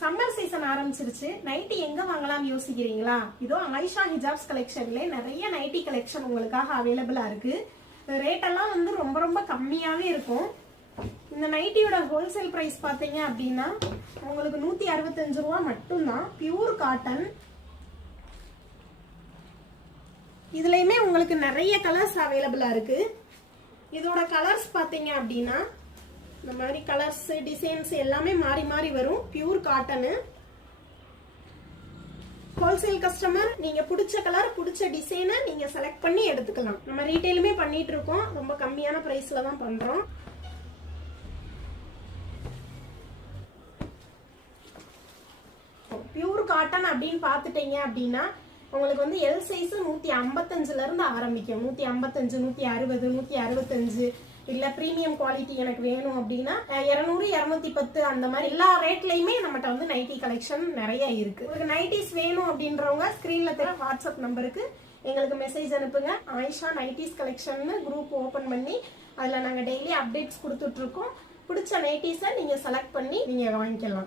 Summer season ஆரம்பிச்சிருச்சு. Nightie எங்க வாங்கலாம் யோசிக்கிறீங்களா? இதோ ஆயிஷா ஹிஜாப்ஸ் கலெக்ஷன்ல நிறைய நைட்டி கலெக்ஷன் உங்களுக்காக அவைலபிளா இருக்கு. ரேட் எல்லாம் வந்து ரொம்ப ரொம்ப கம்மியாவே இருக்கும். இந்த நைட்டியோட ஹோல்சேல் பிரைஸ் பாத்தீங்க அப்படின்னா உங்களுக்கு 165 ரூபா மட்டும்தான். Pure cotton. இதுலயுமே உங்களுக்கு நிறைய கலர்ஸ் அவைலபிளா இருக்கு. இதோட கலர்ஸ் பாத்தீங்க அப்படின்னா இந்த மாதிரி கலர்ஸ் டிசைன்ஸ் எல்லாமே மாறி மாறி வரும். Pure cotton. ஹோல்சேல் கஸ்டமர் நீங்க பிடிச்ச கலர் பிடிச்ச டிசைனை நீங்க செலக்ட் பண்ணி எடுத்துக்கலாம். நம்ம ரீட்டைலுமே பண்ணிட்டு இருக்கோம். ரொம்ப கம்மியான பிரைஸ்ல தான் பண்றோம். பியூர் காட்டன் அப்படின்னு பாத்துட்டீங்க அப்படின்னா உங்களுக்கு வந்து எல் சைஸ் 155ல இருந்து ஆரம்பிக்கும். 155, 160, 165. இல்ல பிரீமியம் குவாலிட்டி எனக்கு வேணும் அப்படின்னா 200, 210 அந்த மாதிரி எல்லா ரேட்லயுமே நம்மகிட்ட வந்து நைட்டி கலெக்ஷன் நிறைய இருக்கு. உங்களுக்கு நைட்டிஸ் வேணும் அப்படின்றவங்க ஸ்கிரீன்ல தெரிய வாட்ஸ்அப் நம்பருக்கு எங்களுக்கு மெசேஜ் அனுப்புங்க. Ayesha nighties collection group open பண்ணி அதுல நாங்க டெய்லி அப்டேட்ஸ் கொடுத்துட்டு இருக்கோம். பிடிச்ச நைட்டிஸை நீங்க செலக்ட் பண்ணி நீங்க வாங்கிக்கலாம்.